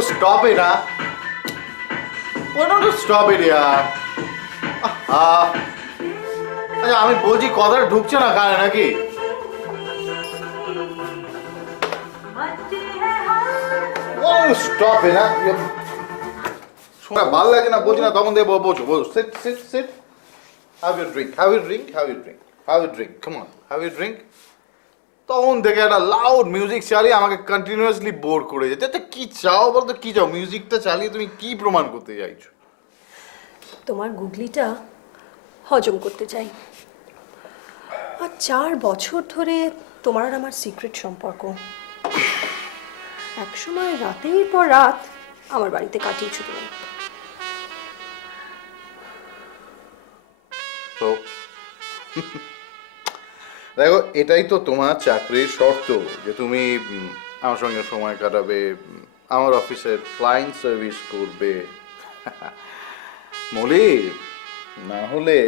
you stop it, huh? Why don't you stop it, yaar? আচ্ছা আমি বলছি কথাটা ঢুকছে না কানে নাকি? Why don't you stop it, huh? শোনা ভালো লাগে না বলছি না তখন দিয়ে বলছো sit sit sit. Have your drink, have your drink, have your drink, have your drink. Come on, have your drink. তখন থেকে একটা লাউড মিউজিক চালিয়ে আমাকে কন্টিনিউয়াসলি বোর করে যেতে। এটা কি চাও বলতো, কি চাও? মিউজিকটা চালিয়ে তুমি কি প্রমাণ করতে চাইছো? তোমার গুগলিটা হজম করতে চাই। আর 4 বছর ধরে তোমার আর আমার সিক্রেট সম্পর্ক একসময় রাতের পর রাত আমার বাড়িতে কাটিয়েছো তুমি। তো দেখো, এটাই তো তোমার চাকরির শর্ত যে তুমি আমার সঙ্গে সময় কাটাবে, আমার অফিসের ক্লায়েন্ট সার্ভিস করবে। মৌলিক, না হলে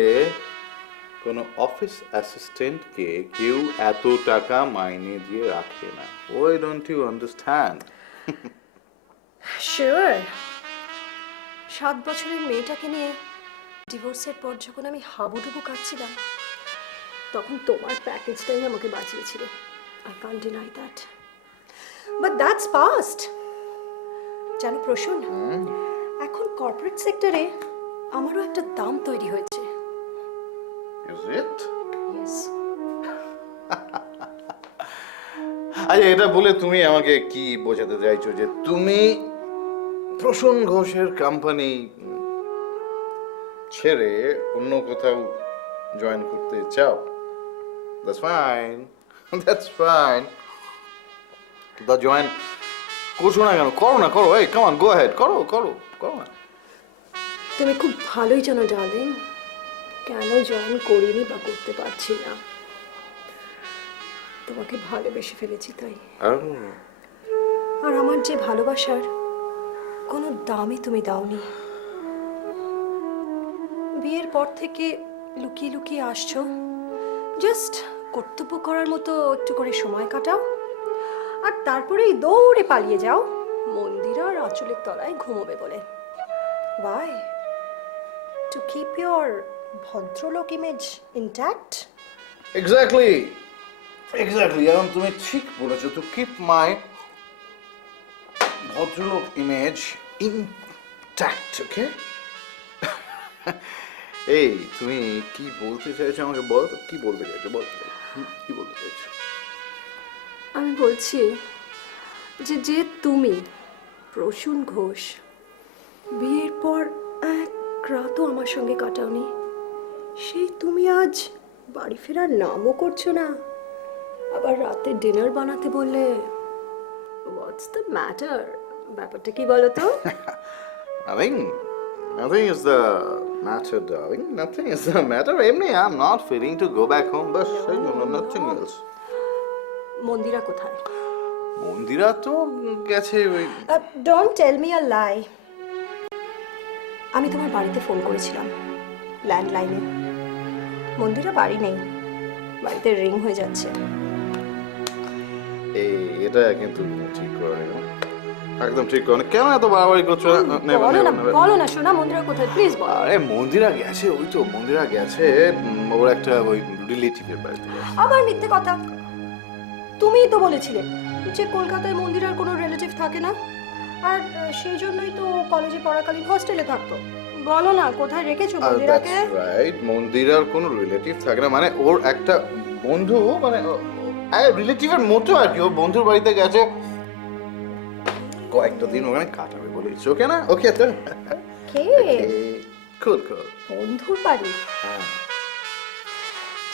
কোনো অফিস অ্যাসিস্ট্যান্টকে কেউ এত টাকা মাইনে দিয়ে রাখে না। Why don't you understand? Sure. 7 বছরের মেয়েটাকে নিয়ে ডিভোর্সের পর যখন আমি হাবুডুবু কাটছিলাম তখন তোমার প্যাকেজটাই আমাকে বাঁচিয়েছিল। I can't deny that, but that's past. জানো প্রসূন, এখন কর্পোরেট সেক্টরে আমারও একটা দাম তৈরি হয়েছে। Is it? ইয়েস। আচ্ছা, এটা বলে তুমি আমাকে কি বোঝাতে চাইছো যে তুমি প্রসূন ঘোষের কোম্পানি ছেড়ে অন্য কোথাও জয়েন করতে চাও? That's fine. That's fine. তা জয়েন করছো না কেন? করো না, করো। এই কাম অন, গো অ্যাহেড, করো করো করো না। তুমি খুব ভালোই জানো ডার্লিং কেন জয়েন করিনি বা করতে পারছি না। তোমাকে ভালোবেসে ফেলেছি তাই। আর আমার যে ভালোবাসার কোনো দামই তুমি দাওনি। বিয়ের পর থেকে লুকিয়ে লুকিয়ে আসছো, জাস্ট কর্তব্য করার মতো একটু করে সময় কাটাও, আর তারপরেই দৌড়ে পালিয়ে যাও মন্দিরার আঁচলের তলায় ঘুমোবে বলে। Why? To keep your ভদ্রলোক ইমেজ intact? Exactly. Exactly. এখন তুমি ঠিক বলেছো, to keep my ভদ্রলোক ইমেজ intact, okay? এই তুমি কি বলতে চাইছো আমাকে বলো তো, কি বলতে চাইছো বল, কি বলতে চাইছো? আমি বলছি যে তুমি প্রসূন ঘোষ বিয়ের পর এক রাতও আমার সঙ্গে কাটাওনি, সেই তুমি আজ বাড়ি ফেরার নামও করছো না, আবার রাতে ডিনার বানাতে বললে। What's the matter? ব্যাপারটা কি বলো তো? Nothing is the matter, darling. Nothing is the matter. এমনি I'm not feeling to go back home. But nothing else. মন্দিরা কোথায়? মন্দিরা তো গেছে ওই। ডোন্ট টেল মি আ লাই। আমি তোমার বাড়িতে ফোন করেছিলাম ল্যান্ডলাইনে। মন্দিরা বাড়ি নেই, বাড়িতে রিং হয়ে যাচ্ছে। এটা কিন্তু ঠিক করে না, একদম ঠিক করে না। কেন এত বাড়াবাড়ি করছো? বলো না শোনা, মন্দিরা কোথায় প্লিজ বলো। আরে মন্দিরা গেছে, ওই তো মন্দিরা গেছে ওর একটা ওই রিলেটিভের বাড়িতে। আবার মিথ্যে কথা। তুমিই তো বলেছিলে যে কলকাতায় মন্দিরার কোনো রিলেটিভ থাকে না, আর সেই জন্যই তো কলেজে পড়াকালীন হোস্টেলে থাকতো। বলো না কোথায় রেখেছো মন্দিরাকে? রাইট, মন্দিরার কোনো রিলেটিভ থাকে না, মানে ওর একটা বন্ধু, মানে রিলেটিভের মতো আর কি, ওর বন্ধুর বাড়িতে গেছে কয়েকটা দিন ওখানে কাটাবে বলেছে। ওকে না? ওকে তো কে? কুল কুল। বন্ধুর বাড়ি?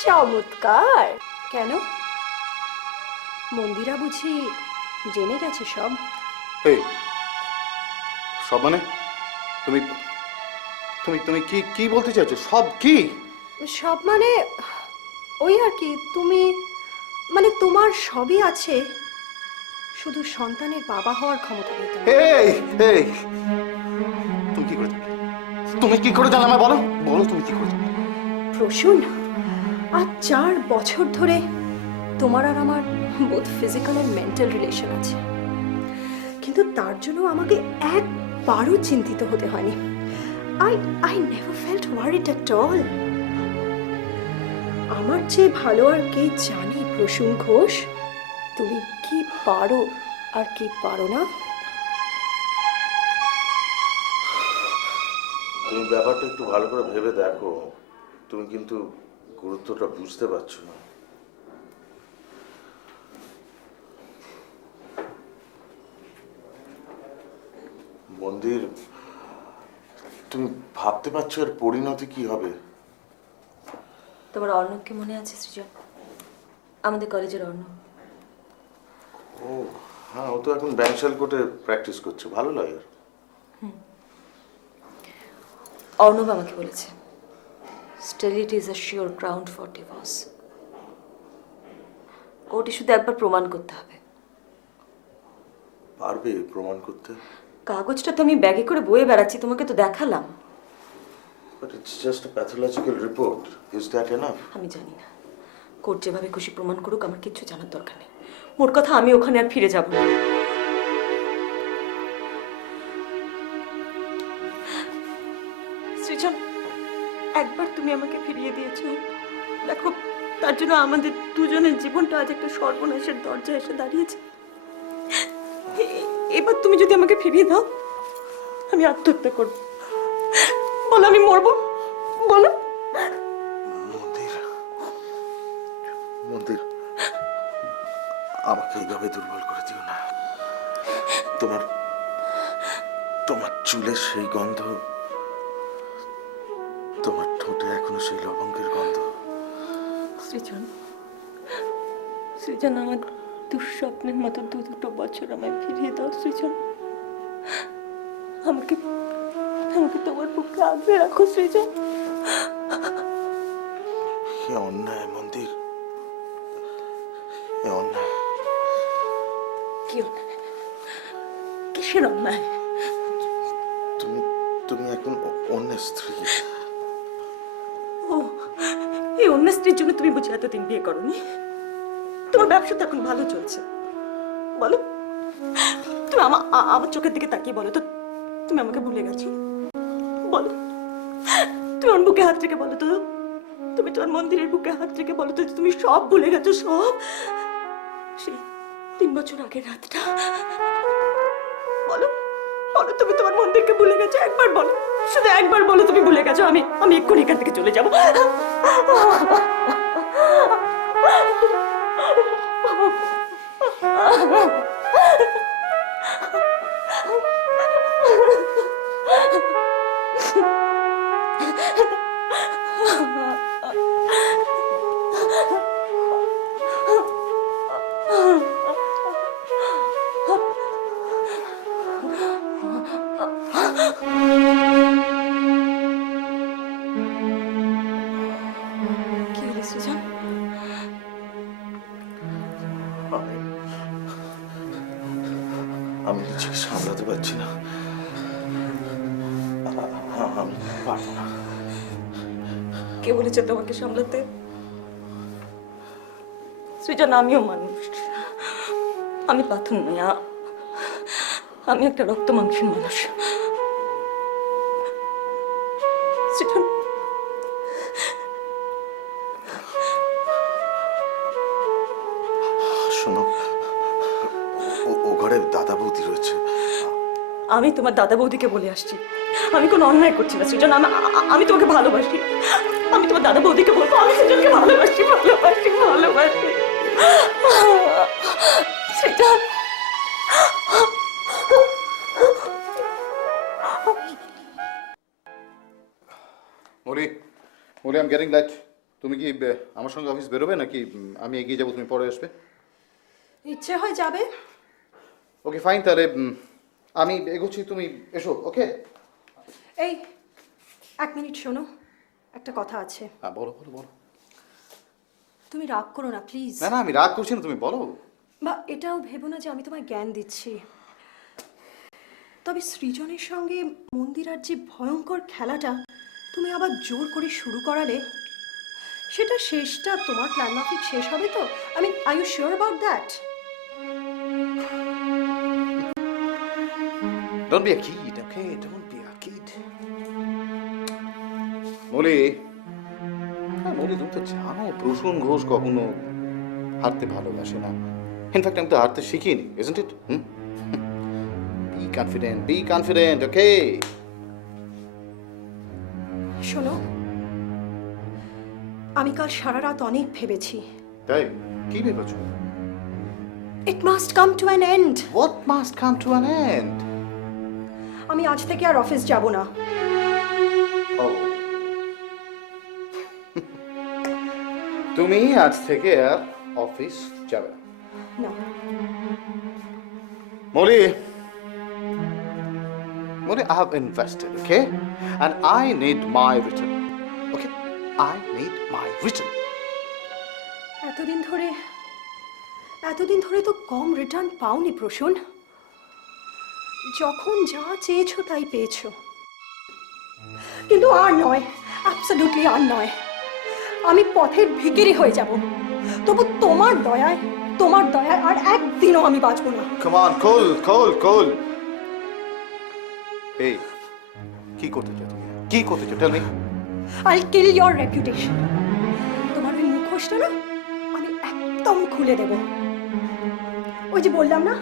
চমৎকার। কেন মন্দিরা বুঝি জেনে গেছে সব? এই সব মানে তুমি তুমি তুমি কি কি বলতে চাইছো? সব কি? সব মানে ওই আর কি, তুমি মানে তোমার সবই আছে, শুধু সন্তানের বাবা হওয়ার ক্ষমতা নেই তোমার। এই এই তুমি কি করে জানলে? তুমি কি করে জানলে আমায় বলো, বলো তুমি কি করে জানলে? প্রসূন, আজ 4 বছর ধরে তোমার আর আমার both physical and mental relation আছে, কিন্তু তার জন্য আমাকে একবারও চিন্তিত হতে হয়নি। I never felt worried at all. আমার চেয়ে ভালো আর কে জানে প্রসূন ঘোষ তুমি কি পারো আর কি পারো না। তুমি ব্যাপারটা একটু ভালো করে ভেবে দেখো, তুমি কিন্তু গুরুত্বটা বুঝতে পারছো না। মন্দির, তুমি ভাবতে পারছো এর পরিণতি কি হবে? তোমার অর্ণবকে মনে আছে সৃজন? আমাদের কলেজের অর্ণব। ও হ্যাঁ, ও তো এখন ব্যাংশাল কোর্টে প্র্যাকটিস করছে, ভালো লাগে। অর্ণব আমাকে বলেছে sterility is a sure ground for divorce. কোর্টে শুধু একবার প্রমাণ করতে হবে। পারবে প্রমাণ করতে? কাগজটা তো আমি ব্যাগে করে বয়ে বেড়াচ্ছি, তোমাকে তো দেখালাম। But it's just a pathological report, is that enough? আমি জানি না, কোর্ট যেভাবে খুশি প্রমাণ করুক, আমার কিচ্ছু জানার দরকার নেই। মোট কথা, আমি ওখানে আর ফিরে যাব না। সৃজন, একবার তুমি আমাকে ফিরিয়ে দিয়েছো, দেখো তার জন্য আমাদের দুজনের জীবনটা আজ একটা সর্বনাশের দরজায় এসে দাঁড়িয়েছে। এবার তুমি যদি আমাকে ফিরিয়ে দাও, আমি আত্মহত্যা করব। বলো, আমি মরবো, বলো। মন্দির, মন্দির, আমাকে এইভাবে দুর্বল করে দিও না। তোমার তোমার চুলের সেই গন্ধ, তোমার ঠোঁটে এখনো সেই লবঙ্গের গন্ধ। সৃজন, সৃজন, আমার দুঃস্বপ্নের মতো দুটো বছর আমায় ফিরিয়ে দাও সৃজন। আমাকে আমাকে তোমার বুকে আগলে রাখো সৃজন। এ অন্যায় মন্দির, এ অন্যায়। কি অন্যায়? কিসের অন্যায়? তুমি তুমি এখন অন্যের স্ত্রী। ও, এই অন্য স্ত্রীর জন্য তুমি বুঝি এতদিন বিয়ে করনি? তোমার ব্যবসা তো এখন ভালো চলছে, বলো। তুমি আমার চোখের দিকে তাকিয়ে বলো তো, তুমি আমাকে ভুলে গেছো? বলো, তুমি আমার বুকে হাত রেখে বলো তো, তুমি তোমার মন্দিরের বুকে হাত রেখে বলো তো, তুমি সব ভুলে গেছো, সব। সেই 3 বছর আগের রাতটা, বলো বলো, তুমি তোমার মন্দিরকে ভুলে গেছো? একবার বলো, শুধু একবার বলো তুমি ভুলে গেছো। আমি এক্ষুনি এখান থেকে চলে যাবো। কি হলো সৃজন? আমি নিজেকে সামলাতে পারছি না, আমি পারবো না। কে বলেছে তোমাকে সামলাতে? সৃজন, আমিও মানুষ, আমি পাথর নই, আমি একটা রক্ত মাংসের মানুষ। সৃজন, শোনো, ও ঘরে দাদা বৌদি রয়েছে। আমি তোমার দাদা বৌদিকে বলে আসছি, আমি কোনো অন্যায় করছি না সৃজন। আমি তোমাকে ভালোবাসি, আমি তোমার দাদা বৌদিকে বলবো আমি সৃজনকে ভালোবাসি, ভালোবাসি, ভালোবাসি। সৃজন, মরি, মরি, আই এম গেটিং লেট। তুমি কি আমার সঙ্গে অফিস বেরোবে নাকি আমি এগিয়ে যাবো, তুমি পরে আসবে? ইচ্ছে হয় যাবে। ওকে ফাইন, তাহলে আমি এগোচ্ছি, তুমি এসো। ওকে, এই 1 মিনিট শোনো, একটা কথা আছে। হ্যাঁ বলো বলো বলো। তুমি রাগ করো না প্লিজ। না না, আমি রাগ করছি না, তুমি বলো। বা এটাও ভেবো না যে আমি তোমায় জ্ঞান দিচ্ছি। তবে সৃজনের সঙ্গে মন্দিরার যে ভয়ঙ্কর খেলাটা তুমি আবার জোর করে শুরু করালে, সেটা শেষটা তোমার প্ল্যান মাফিক শেষ হবে তো? I mean, are you sure about that? Don't be a kid, okay? Don't be a kid. Molly, Molly তুমি তো জানো প্রসূন ঘোষ কখনো হারতে ভালোবাসে না। ইনফ্যাক্ট আমি তো হারতে শিখিনি, isn't it? Be confident, okay? শোনো, আমি কাল সারা রাত অনেক ভেবেছি। তাই কি ভেবেছো? It must come to an end. What must come to an end? আমি আজ থেকে আর অফিস যাব না। Oh. তুমি আজ থেকে আর অফিস যাবে না। না, Molly, I have invested, okay? And I need my return. Okay? I need my return. এতদিন ধরে তো কম রিটার্ন পাওনি প্রসূন। যখন যা চেয়েছো তাই পেয়েছো, কিন্তু আর নয়, অ্যাবসলিউটলি আর নয়। আমি পথের ভিখিরি হয়ে যাব, তবু তোমার দয়ায় আর একদিনও আমি বাঁচবো না। Come on, cool. Hey, কি করতে চাও তুমি? কি করতে চাও? Tell me. I'll kill your reputation. তোমার ওই মুখোশটা না আমি একদম খুলে দেব। ওই যে বললাম না,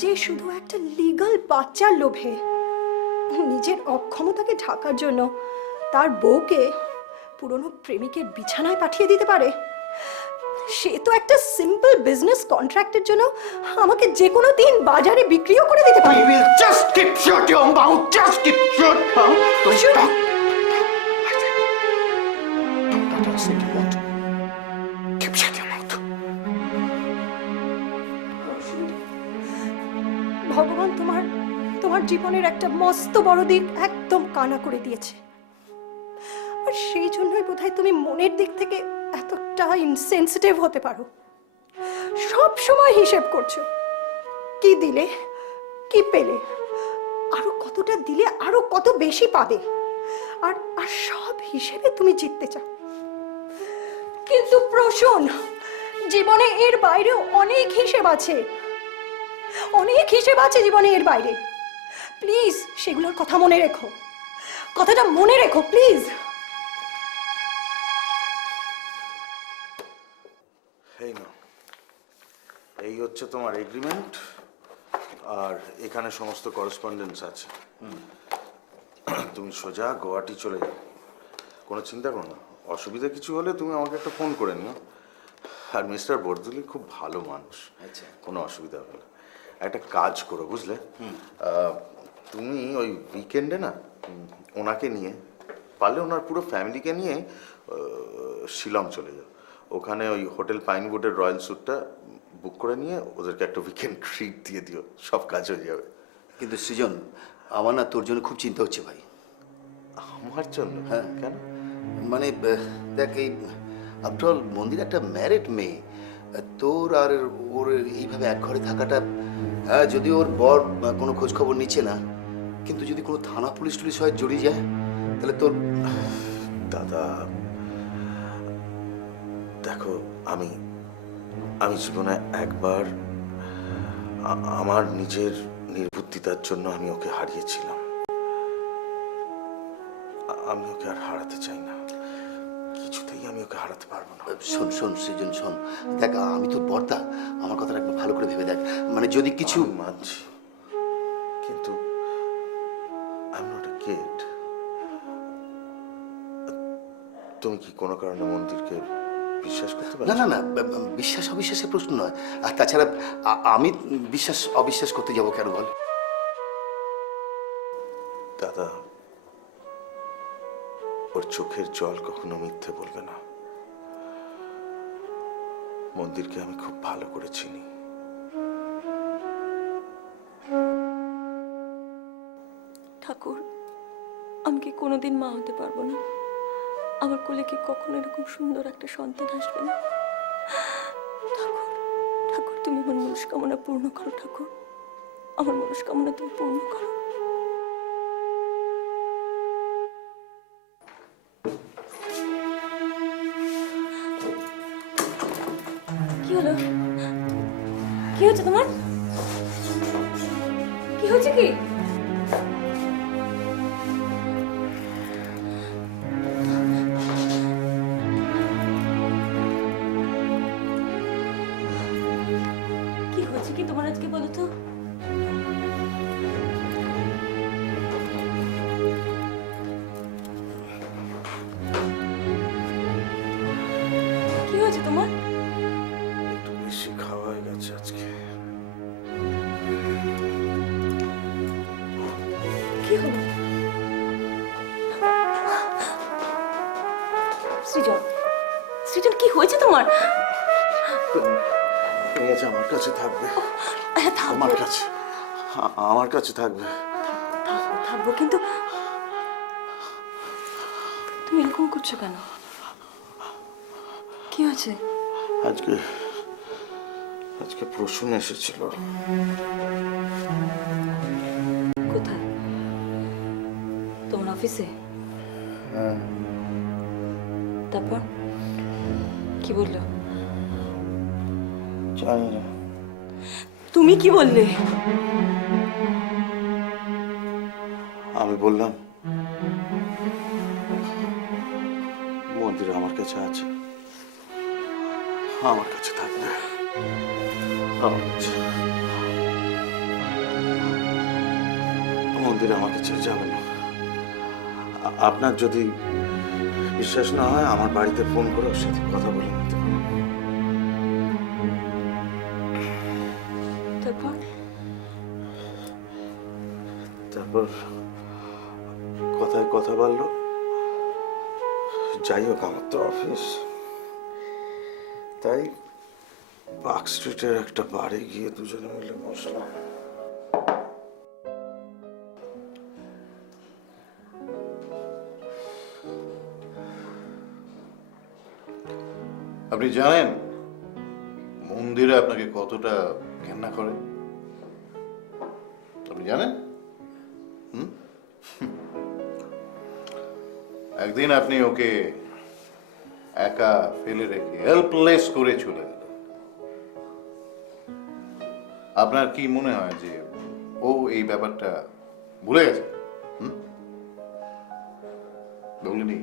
যে শুধু একটা লিগ্যাল বাচ্চার লোভে নিজের অক্ষমতাকে ঢাকার জন্য তার বউকে পুরনো প্রেমিকের বিছানায় পাঠিয়ে দিতে পারে, সে তো একটা সিম্পল বিজনেস কন্ট্রাক্টের জন্য আমাকে যে কোনো দিন বাজারে বিক্রিও করে দিতে পারে। I will just keep shut your mouth. Just keep shut mouth. Don't Shut- talk. Don't say you want. Keep shut your mouth. ভগবান তোমার জীবনের একটা মস্ত বড় দিক একদম কানা করে দিয়েছে, আর সেই জন্যই বোধহয় তুমি মনের দিক থেকে এতটা ইনসেনসিটিভ হতে পারো। সব সময় হিসেব করছো, কি দিলে কি পেলে, আরো কতটা দিলে আরো কত বেশি পাবে, আর সব হিসেবে তুমি জিততে চাও। কিন্তু প্রসূন, জীবনে এর বাইরেও অনেক হিসেব আছে, জীবনে এর বাইরে। প্লিজ সেগুলোর কথা মনে রেখো, কথাটা মনে রেখো প্লিজ। এই হচ্ছে তোমার এগ্রিমেন্ট, আর এখানে সমস্ত করেসপন্ডেন্স আছে। তুমি সোজা গুয়াহাটি চলে যাও, কোনো চিন্তা করো না। অসুবিধা কিছু হলে তুমি আমাকে একটা ফোন করে নিও। আর মিস্টার বরদুলি খুব ভালো মানুষ, আচ্ছা, কোনো অসুবিধা হবে না। একটা কাজ করো বুঝলে, তুমি ওই উইকেন্ডে না ওনাকে নিয়ে, পারলে ওনার পুরো ফ্যামিলিকে নিয়ে শিলং চলে যাও। ওখানে ওই হোটেল পাইনউডের রয়্যাল স্যুটটা বুক করে নিয়ে ওদেরকে একটা উইকেন্ড ট্রিট দিয়ে দিও, সব কাজ হয়ে যাবে। কিন্তু সৃজন, আমার না তোর জন্য খুব চিন্তা হচ্ছে ভাই। আমার জন্য? হ্যাঁ। কেন? মানে দেখ, এই আফটার অল মন্দির একটা ম্যারিড মেয়ে, তোর আর ওর এইভাবে এক ঘরে থাকাটা, যদি ওর বর কোনো খোঁজ খবর নিচ্ছে না, কিন্তু যদি কোনো থানা পুলিশ টুলিশ হয় জড়িয়ে যায়, তাহলে তোর। দাদা দেখো, আমি জীবনে একবার আমার নিজের নির্বুদ্ধিতার জন্য আমি ওকে হারিয়েছিলাম। আমি ওকে আর হারাতে চাই না, কিছুতেই আমি ওকে হারাতে পারবো না। শোন সৃজন, শোন, দেখ আমি তোর বর্তা, আমার কথাটা একবার ভালো করে ভেবে দেখ। মানে যদি কিছু। আমি মানছি, কিন্তু I am not a kid. তুমি কি কোনো কারণে মন্দিরকে বিশ্বাস করতে পারো? না, বিশ্বাস অবিশ্বাসের প্রশ্ন নয়। আর তাছাড়া আমি বিশ্বাস অবিশ্বাস করতে যাব কেন বল? দাদা, ওর চোখের জল কখনো মিথ্যে বলবে না। মন্দিরকে আমি খুব ভালো করে চিনি। ঠাকুর, আমি কি কোনোদিন মা হতে পারবো না? আমার কোলে কি কখনো এরকম সুন্দর একটা সন্তান আসবে না? ঠাকুর, ঠাকুর, তুমি আমার মনস্কামনা পূর্ণ করো। ঠাকুর, আমার মনস্কামনা তুমি পূর্ণ করো। কি হলো? কি হচ্ছে তোমার? কি হচ্ছে? কি তোমার? একটু বেশি খাওয়া হয়ে গেছে আজকে। কি হলো? সৃজন, সৃজন কি হয়েছে তোমার? তুমি আজ আমার কাছে থাকবে, হ্যাঁ, থাকবো আমার কাছে, আমার কাছে থাকবে। থাকবো থাকবো, কিন্তু তুমি এরকম করছো কেন? কি হয়েছে? আজকে আজকে প্রসূন এসেছিল। কোথায়? তোমার অফিসে? তারপর কি বললো? জানি না। তুমি কি বললে? আমি বললাম মন্দির আমার কাছে আছে, আমার কাছে থাকবে, আমার কাছে। মন্দির আমাকে ছেড়ে যাবে না। আপনার যদি বিশ্বাস না হয় আমার বাড়িতে ফোন করে ওর সাথে কথা বলে নিতে পারেন। তারপর তারপর কথায় কথা বললো। যাই হোক, আমার তো অফিস, তাই পার্ক স্ট্রিটের একটা বারে গিয়ে দুজনে মিলে বসলাম। আপনি জানেন মন্দিরে আপনাকে কতটা ঘেন্না করে? আপনি জানেন? একদিন আপনি ওকে একা ফেলে রেখে হেল্পলেস করে চলে গেল। আপনার কি মনে হয় যে ও এই ব্যাপারটা ভুলে গেছে? বলিনি,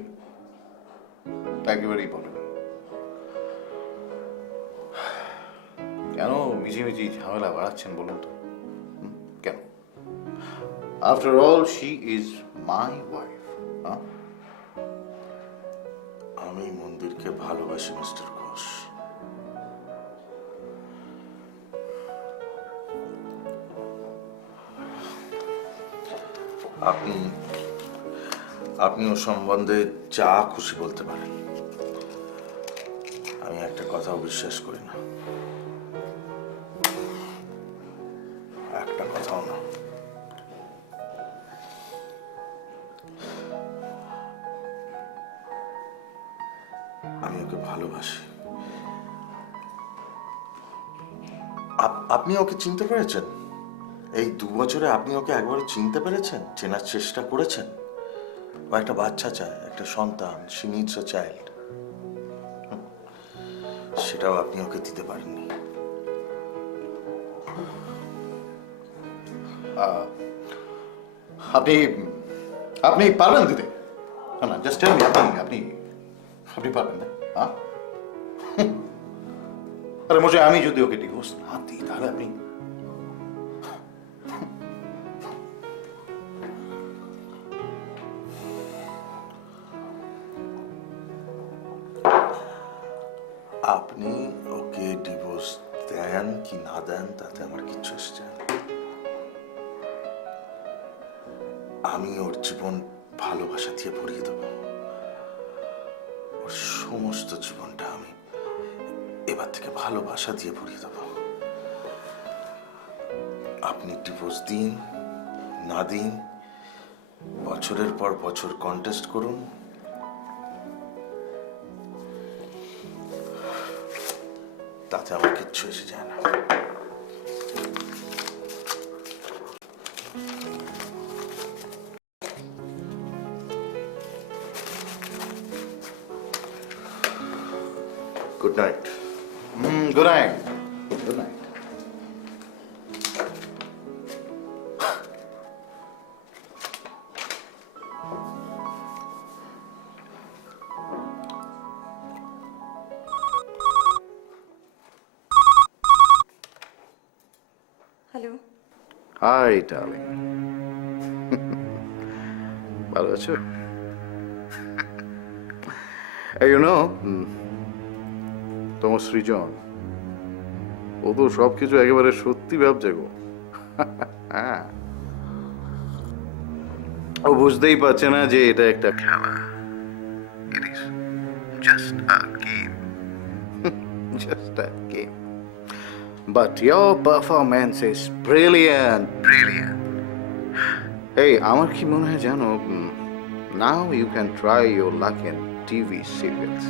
একেবারেই বলেনি। কেন মিছিমিছি ঝামেলা বাড়াচ্ছেন বলুন তো? কেন? After all she is my wife. আমি মন্দিরকে ভালোবাসি মিস্টার ঘোষ। আপনি আপনি ও সম্বন্ধে যা খুশি বলতে পারেন, আমি একটা কথাও বিশ্বাস করি না, একটা কথাও না। আমি ওকে ভালোবাসি। আপনি ওকে চিনতে পেরেছেন? এই 2 বছরে আপনি ওকে একবারও চিনতে পেরেছেন? চেনার চেষ্টা করেছেন? ও একটা বাচ্চা চায়, একটা সন্তান, শি নিডস আ চাইল্ড। সেটাও আপনি ওকে দিতে পারেননি। আপনি আপনি পারবেন দিতে? না না, জাস্ট টেল মি, আপনি আপনি আপনি পারবেন না? আরে মশাই, আমি যদি ওকে ডিভোর্স না দিই তাহলে আপনি আপনি ওকে ডিভোর্স দেন কি না দেন তাতে আমার কিচ্ছু আসছে না। আমি ওর জীবন ভালোবাসা দিয়ে ভরিয়ে দেবো। ওর সমস্ত জীবনটা আমি এবার থেকে ভালোবাসা দিয়ে ভরিয়ে দেবো। আপনি ডিভোর্স দিন না দিন, বছরের পর বছর কন্টেস্ট করুন, তাতে আমার কিচ্ছু এসে যায় না। Good night. Good night. Good night. Hello. Hi darling, ভালো আছো? ইউ নো, তোমার সৃজন, ও তো সবকিছু একেবারে সত্যি ভাবছে গো। হ্যাঁ, ও বুঝতেই পারছে না যে এটা একটা খেলা। It is just a game. Just a game. But your performance is brilliant, brilliant. Hey, আমার কি মনে হয় জানো, now you can try your luck in TV serials.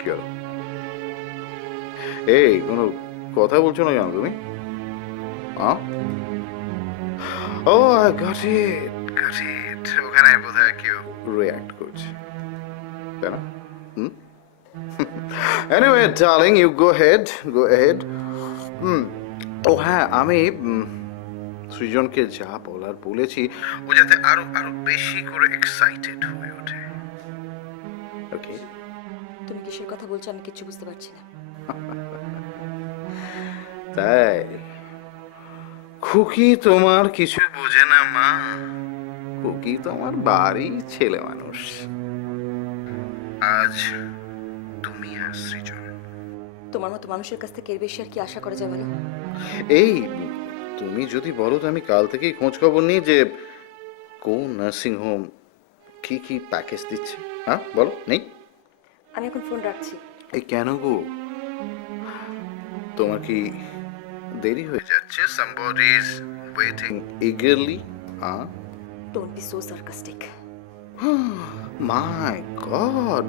কি হলো? এই কোনো কথা বলছো না কেন তুমি? ও আই গট ইট, ওখানে বোধহয় কেউ রিয়াক্ট করছে, তাই না? Anyway darling, you go ahead. ও হ্যাঁ, আমি সৃজনকে যা বলার বলেছি, ও যাতে আরো আরো বেশি করে এক্সাইটেড হয়ে ওঠে। ওকে? তুমি কিসের কথা বলছো আমি কিছু বুঝতে পারছি না। তাই খুকি তোমার কিছু বোঝে না মা, খুকি তোমার বাড়ি ছেলে মানুষ। আজ তুমি আর সৃজন, তোমার মতো মানুষের কাছ থেকে এর বেশি আর কি আশা করা যায় বলো? এই তুমি যদি বলো তো আমি কাল থেকেই খোঁজ খবর নিই যে কোন নার্সিং হোম কি কি প্যাকেজ দিচ্ছে। হ্যাঁ বলো। নেই? আমি এখন ফোন রাখছি। এই কেন গো, তোমার কি দেরি হয়ে যাচ্ছে? somebody is waiting eagerly. Don't be so sarcastic. My God.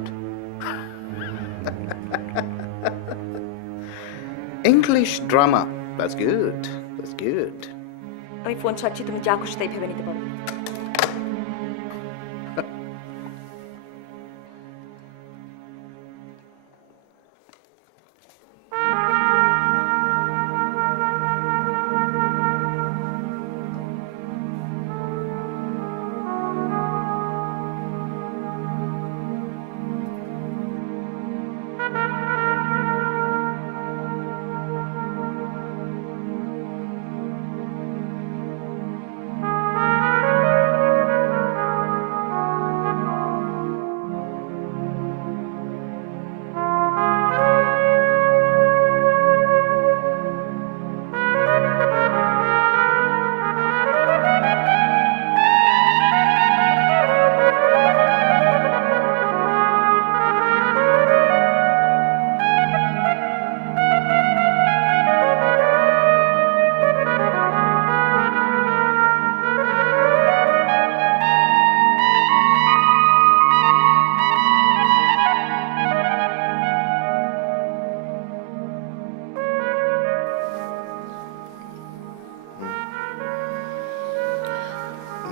English drama. That's good. That's good. আমি ফোন ছাড়ছি, তুমি যা খুশি তাই ভেবে নিতে পারো।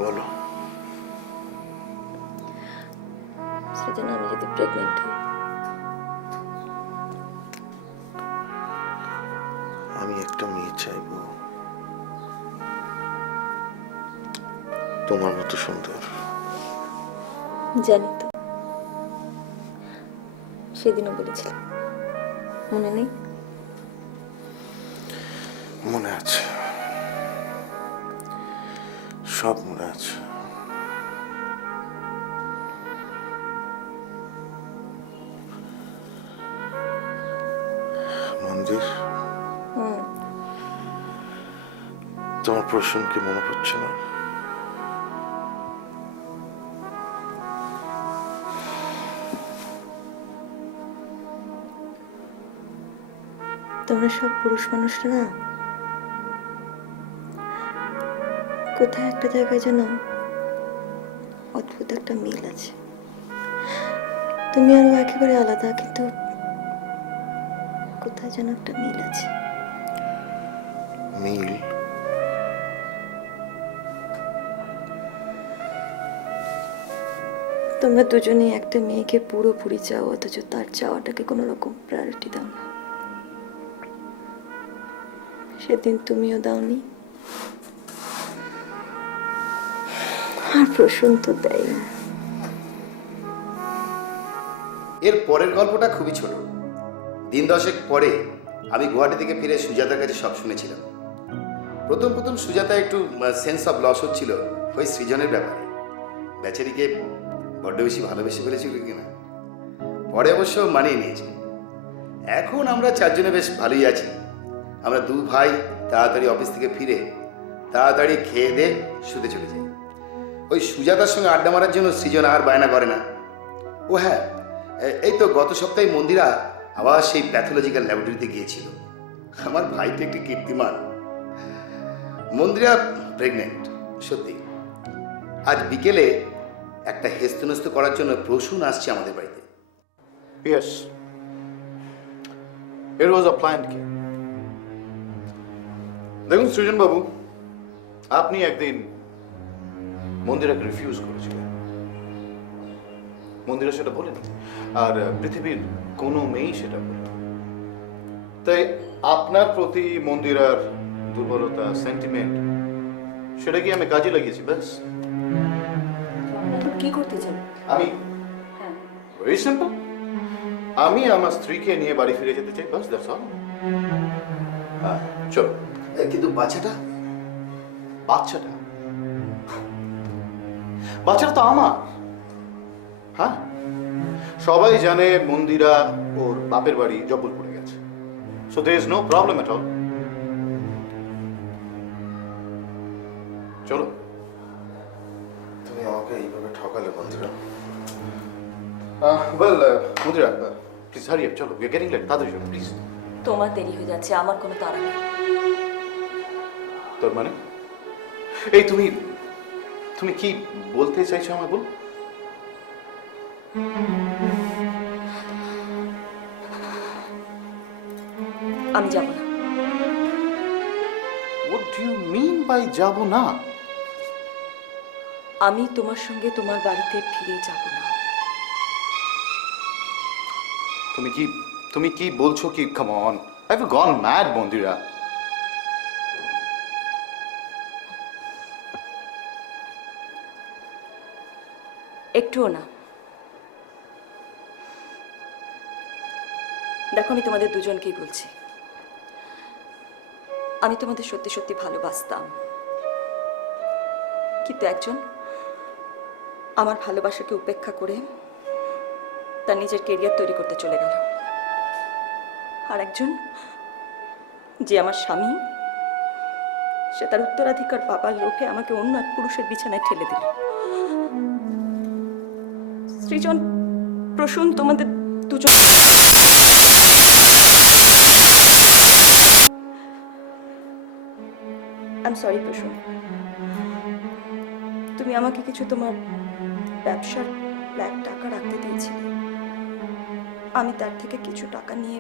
বলো। সেজন্য আমি যদি প্রেগনেন্ট হই, আমি একটা মেয়ে চাইবো তোমার মতো সুন্দর। জানি তো, সেদিনও বলেছিলাম, মনে নেই? মনে আছে, সব মনে আছে। মন্দির, তোমার প্রশ্নকে মনে পড়ছে না? তোমরা সব পুরুষ মানুষরা না কোথায় একটা জায়গায় যেন অদ্ভুত একটা মিল আছে। তুমি আরো একেবারে আলাদা, কিন্তু কোথায় যেন একটা মিল আছে। মিল? তোমরা দুজনেই একটা মেয়েকে পুরোপুরি চাও, অথচ তার চাওয়াটাকে কোনো রকম প্রায়োরিটি দাও না। সেদিন তুমিও দাওনি, আর প্রশ্ন তো দেয়নি। এর পরের গল্পটা খুবই ছোট। দিন দশেক পরে আমি গুয়াহাটি থেকে ফিরে সুজাতার কাছে সব শুনেছিলাম। প্রথম সুজাতা একটু সেন্স অফ লস হচ্ছিল ওই সৃজনের ব্যাপারে। বেচারিকে বড্ড বেশি ভালোবেসে ফেলেছিল কিনা। পরে অবশ্য মানিয়ে নিয়েছে। এখন আমরা চারজনে বেশ ভালোই আছি। আমরা দু ভাই তাড়াতাড়ি অফিস থেকে ফিরে তাড়াতাড়ি খেয়ে দিয়ে শুতে চলে যাই। ওই সুজাতার সঙ্গে আড্ডা মারার জন্য সৃজন আর বায়না করে না। ও হ্যাঁ, এই তো গত সপ্তাহে মন্দিরা আবার সেই প্যাথোলজিক্যাল ল্যাবরেটরিতে গিয়েছিল। আমার ভাই তো একটি কীর্তিমান। মন্দিরা প্রেগনেন্ট সত্যি। আজ বিকেলে একটা হেস্তনস্ত করার জন্য প্রসূন আসছে আমাদের বাড়িতে। Yes. It was a planned game. দেখুন সৃজন বাবু, আপনি একদিন মন্দিরাকে রিফিউজ করেছিলেন। মন্দিরা সেটা বলেনি, আর পৃথিবীর কোনো মেয়েই সেটা বলেনি। তাই আপনার প্রতি মন্দিরার দুর্বলতা, সেন্টিমেন্ট, সেটা কি আমি কাজে লাগিয়েছি ব্যাস। কি করতে চান? আমি ভেরি সিম্পল, আমি আমার স্ত্রীকে নিয়ে বাড়ি ফিরে যেতে চাই, বাস দ্যাটস অল। হ্যাঁ চলো। কিন্তু বাচ্চাটা বাচ্চাটা বাচ্চাটা তো আমার। হ্যাঁ, সবাই জানে মন্দিরা ওর বাপের বাড়ি জব্বলপুরে গেছে, so there is no problem at all. চলো। তুমি আমাকে এইভাবে ঠকালে বন্ধুরা। Well Mandira, please hurry up, চলো, উই আর গেটিং লেট, তাড়াতাড়ি চলো প্লিজ। তোমার দেরি হয়ে যাচ্ছে, আমার কোনো তাড়া নেই। তোর মানে এই তুমি তুমি কি বলতে চাইছো আমায় বল। আমি যাব না। What do you mean by যাব না? আমি তোমার সঙ্গে তোমার বাড়িতে ফিরে যাব না। তুমি কি বলছো কি? Come on, I have gone mad Mandira. একটুও না। দেখো, আমি তোমাদের দুজনকেই বলছি, আমি তোমাদের সত্যি সত্যি ভালোবাসতাম, কিন্তু একজন আমার ভালোবাসাকে উপেক্ষা করে তার নিজের কেরিয়ার তৈরি করতে চলে গেল, আর একজন যে আমার স্বামী, সে তার উত্তরাধিকার পাবার লোভে আমাকে অন্য এক পুরুষের বিছানায় ঠেলে দিল। সৃজন, প্রসূন, তোমাদের দুজন আই এম সরি প্রসূন, তুমি আমাকে কিছু তোমার ব্যবসার ব্ল্যাক টাকা রাখতে দিয়েছিলে। আমি তার থেকে কিছু টাকা নিয়ে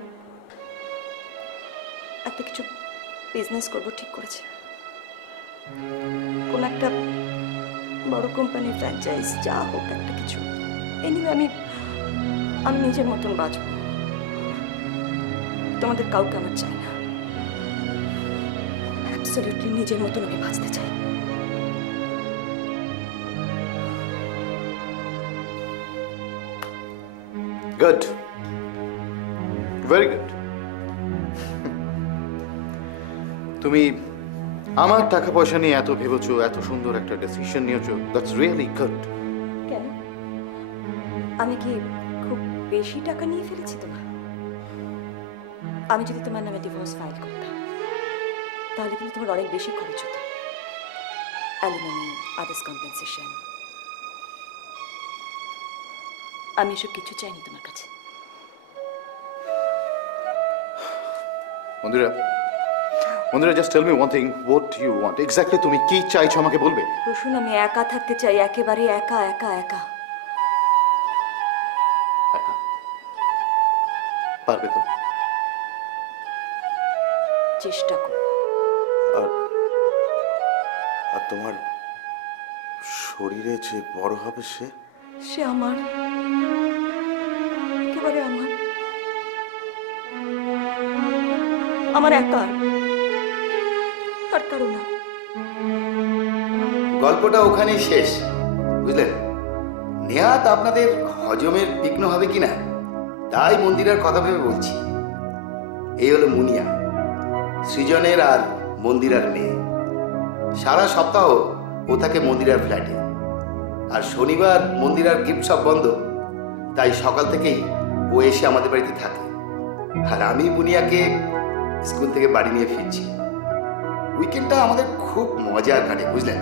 একটা কিছু বিজনেস করবো ঠিক করেছি। কোন একটা বড় কোম্পানির ফ্র্যাঞ্চাইজ, যা হোক একটা কিছু। এনিওয়ে আমি নিজের মতন বাঁচব, তোমাদের কাউকে আমার চাই না। অ্যাবসলিউটলি নিজের মতন আমি বাঁচতে চাই। Good, very good. তুমি আমার টাকা পয়সা নিয়ে এত ভেবেছো, এত সুন্দর একটা ডিসিশন নিয়েছো, দ্যাটস রিয়েলি গুড। কেন, আমি কি খুব বেশি টাকা নিয়ে ফেলেছি তোমার? আমি যদি তোমার নামে ডিভোর্স ফাইল করতাম, তাহলে কিন্তু তোমার অনেক বেশি খরচ হতো। Alimony, others compensation. আমি এসব কিছু চাইনি তোমার কাছে। Mandira, just tell me one thing, what you want exactly? তুমি কি চাইছো আমাকে বলবে? প্রসূন, আমি একা থাকতে চাই, একেবারে একা একা একা। একা পারবে তো? চেষ্টা করো। আর আর তোমার শরীরে যে বড় হবে সে আমার, একেবারে আমার একার, আর কারো না। গল্পটা ওখানেই শেষ, বুঝলেন? নেহাত আপনাদের হজমের বিঘ্ন হবে কিনা তাই মন্দিরার কথা ভেবে বলছি। এই হলো মুনিয়া, সৃজনের আর মন্দিরার মেয়ে। সারা সপ্তাহ ও থাকে মন্দিরার ফ্ল্যাটে, আর শনিবার মন্দিরার গিফট শপ বন্ধ, তাই সকাল থেকেই ও এসে আমাদের বাড়িতে থাকে, আর আমি বুনিয়াকে স্কুল থেকে বাড়ি নিয়ে ফিরছি। উইকেন্ডটা আমাদের খুব মজার কাটে, বুঝলেন?